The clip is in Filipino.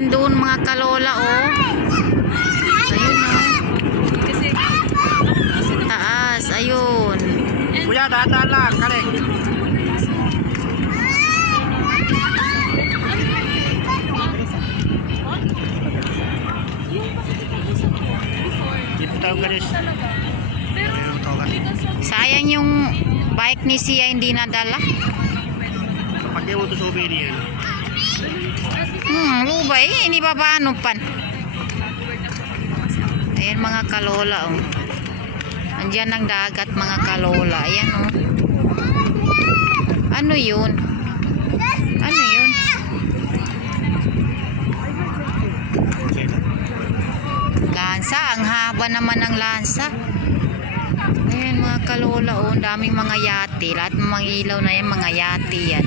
din doon mga kalola, oh. Ayun, oh. Taas, ayun. Kuya, dahan-dahan lang, kaling. Dito tayo guys. Sayang yung bike ni Sia hindi nadala. Kapag di mo ito souvenir. Lubay, ini babano pan. Ayan mga kalola, oh. Andiyan ang dagat mga kalola. Ayan, oh. Ano yun? Ano yun? Lansa, ang haba naman ng lansa. Ayan mga kalola, oh. Ang daming mga yate. Lahat ng mga ilaw na yan, mga yate yan.